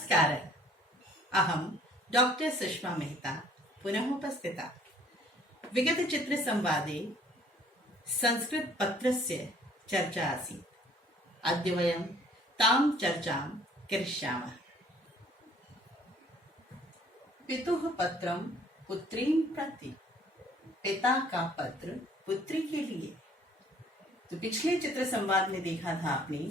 नमस्कारः। अहं डॉक्टर सुषमा मेहता पुनः उपस्थिता। विगतचित्रसंवादे संस्कृतपत्रस्य चर्चा आसीत्। अद्य वयं तां चर्चां करिष्यामः। पितुः पत्रं पुत्रीं प्रति, पिता का पत्र पुत्री के लिए। तो पिछले चित्र संवाद में देखा था आपने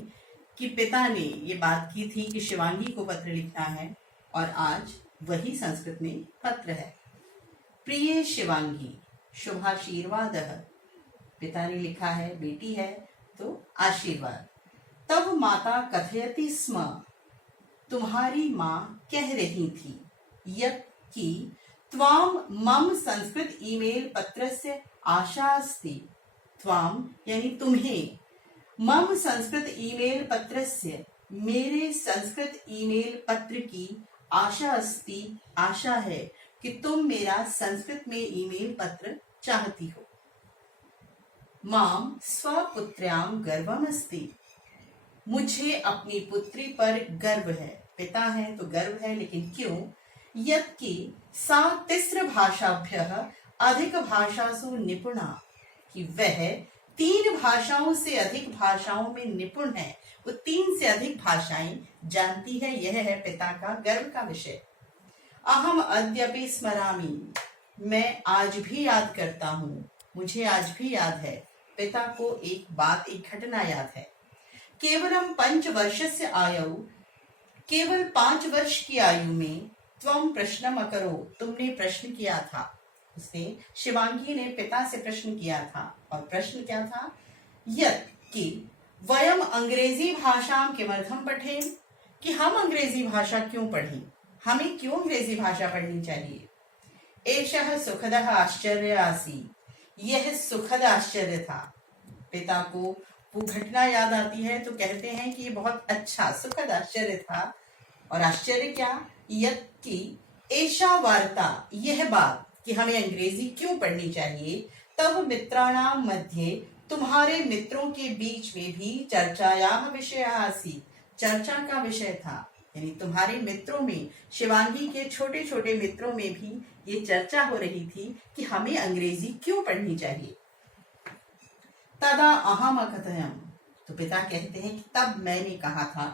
कि पिता ने ये बात की थी कि शिवांगी को पत्र लिखना है, और आज वही संस्कृत में पत्र है। प्रिय शिवांगी, शुभाशीर्वादः। पिता ने लिखा है, बेटी है तो आशीर्वाद। तब माता कथयति स्म, तुम्हारी माँ कह रही थी, यत् कि त्वाम मम संस्कृत ईमेल पत्रस्य आशा अस्ति। त्वाम यानी तुम्हें, मम संस्कृत ईमेल पत्रस्य मेरे संस्कृत ईमेल पत्र की आशा अस्ति, आशा है कि तुम मेरा संस्कृत में ईमेल पत्र चाहती हो। माम स्वपुत्र्याम गर्वमस्ति, मुझे अपनी पुत्री पर गर्व है। पिता है तो गर्व है, लेकिन क्यों? यत्कि सा तिस्र भाषाभ्यः अधिक भाषासु निपुणा, कि वह 3 भाषाओं से अधिक भाषाओं में निपुण है। वो 3 से अधिक भाषाएं जानती है। यह है पिता का गर्व का विषय। अहम अद्यपि स्मरामि, मैं आज भी याद करता हूँ। मुझे आज भी याद है। पिता को एक बात, एक घटना याद है। केवलम 5 वर्षस्य आयु, केवल 5 वर्ष की आयु में त्वम प्रश्नम अकरो, तुमने प्रश्न किया था। उसने, शिवांगी ने पिता से प्रश्न किया था, और प्रश्न क्या था? यत् कि वयम अंग्रेजी भाषाम किमर्थम पठेम, कि हम अंग्रेजी भाषा क्यों पढ़ें, हमें क्यों अंग्रेजी भाषा पढ़नी चाहिए। एषः सुखदः आश्चर्य आसी, यह सुखद आश्चर्य था। पिता को वो घटना याद आती है तो कहते हैं कि ये बहुत अच्छा सुखद आश्चर्य था। और आश्चर्य क्या? यत् कि एषा वार्ता, यह बात कि हमें अंग्रेजी क्यों पढ़नी चाहिए, तब मित्राणाम मध्य, तुम्हारे मित्रों के बीच में भी चर्चायाः विषय आसीत्, चर्चा का विषय था। यानी तुम्हारे मित्रों में, शिवांगी के छोटे छोटे मित्रों में भी ये चर्चा हो रही थी कि हमें अंग्रेजी क्यों पढ़नी चाहिए। तदा अहम अकथयम, तो पिता कहते हैं कि तब मैंने कहा था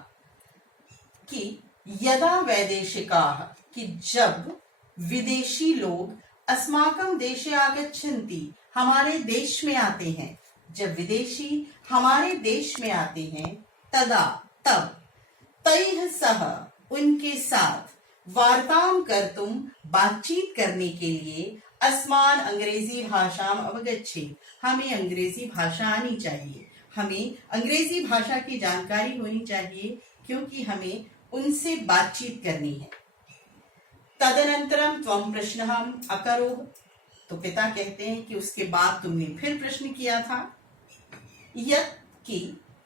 कि यदा वैदेशिकाः, कि जब विदेशी लोग अस्माकं देशे आगच्छन्ति, हमारे देश में आते हैं, जब विदेशी हमारे देश में आते हैं, तदा तब, तैः सह, उनके साथ, वार्ताम कर्तुम, बातचीत करने के लिए, अस्मान अंग्रेजी भाषाम अवगच्छेत्, हमें अंग्रेजी भाषा आनी चाहिए, हमें अंग्रेजी भाषा की जानकारी होनी चाहिए, क्योंकि हमें उनसे बातचीत करनी है। तदनंतरम त्वम प्रश्नहम अकरोः, तो पिता कहते हैं कि उसके बाद तुमने फिर प्रश्न किया था। यत् कि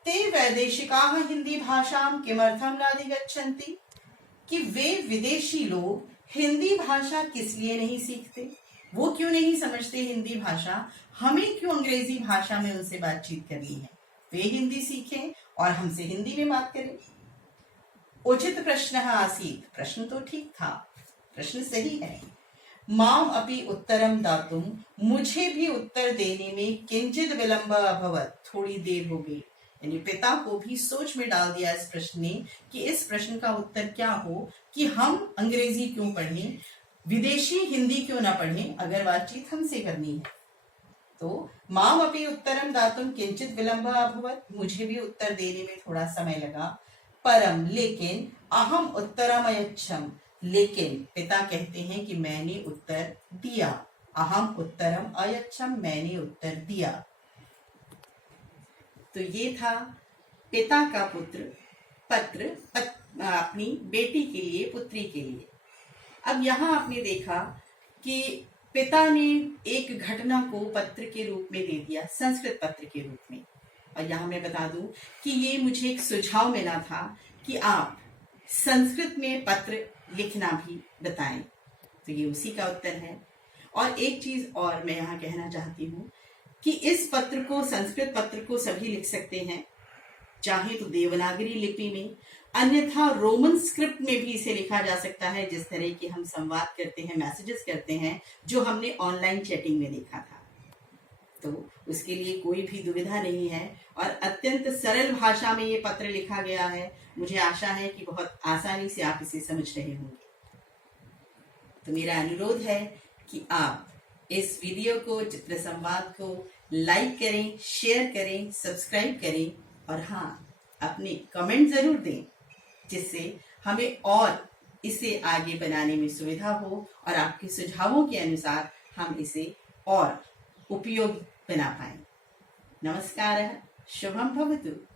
ते वैदेशिकाः हिंदी भाषां किमर्थम नाधिगच्छन्ति, कि वे विदेशी लोग हिंदी भाषा किस लिए नहीं सीखते, वो क्यों नहीं समझते हिंदी भाषा, हमें क्यों अंग्रेजी भाषा में उनसे बातचीत करनी है। वे हिंदी सीखें और हमसे हिंदी में बात करें। उचित प्रश्न आसीत्, प्रश्न तो ठीक था, प्रश्न सही है। माम अपि उत्तरम दातुम, मुझे भी उत्तर देने में किंचित विलंब अभवत्, थोड़ी देर हो गई। यानी पिता को भी सोच में डाल दिया इस प्रश्न ने कि इस प्रश्न का उत्तर क्या हो, कि हम अंग्रेजी क्यों पढ़ें, विदेशी हिंदी क्यों ना पढ़ें, अगर बातचीत हमसे करनी है। तो माम अपि उत्तरम दातुम किंचित विलंब अभवत्, मुझे भी उत्तर देने में थोड़ा समय लगा। परम, लेकिन, अहम उत्तरम अयच्छम, लेकिन पिता कहते हैं कि मैंने उत्तर दिया। अहम उत्तरम अयच्छम, मैंने उत्तर दिया। तो ये था पिता का पत्र अपनी बेटी के लिए, पुत्री के लिए। अब यहाँ आपने देखा कि पिता ने एक घटना को पत्र के रूप में दे दिया, संस्कृत पत्र के रूप में। और यहाँ मैं बता दूं कि ये मुझे एक सुझाव मिला था कि आप संस्कृत में पत्र लिखना भी बताएं, तो ये उसी का उत्तर है। और एक चीज और मैं यहाँ कहना चाहती हूँ कि इस पत्र को, संस्कृत पत्र को सभी लिख सकते हैं, चाहे तो देवनागरी लिपि में, अन्यथा रोमन स्क्रिप्ट में भी इसे लिखा जा सकता है, जिस तरह की हम संवाद करते हैं, मैसेजेस करते हैं, जो हमने ऑनलाइन चैटिंग में देखा था। तो उसके लिए कोई भी दुविधा नहीं है और अत्यंत सरल भाषा में ये पत्र लिखा गया है। मुझे आशा है कि बहुत आसानी से आप इसे समझ रहे होंगे। तो मेरा अनुरोध है कि आप इस वीडियो को, चित्र संवाद को लाइक करें, शेयर करें, सब्सक्राइब करें और हाँ, अपने कमेंट जरूर दें, जिससे हमें और इसे आगे बनाने में सुविधा हो और आपके सुझावों के अनुसार हम इसे और उपयोगी बना पाए। नमस्कार, शुभम भवतु।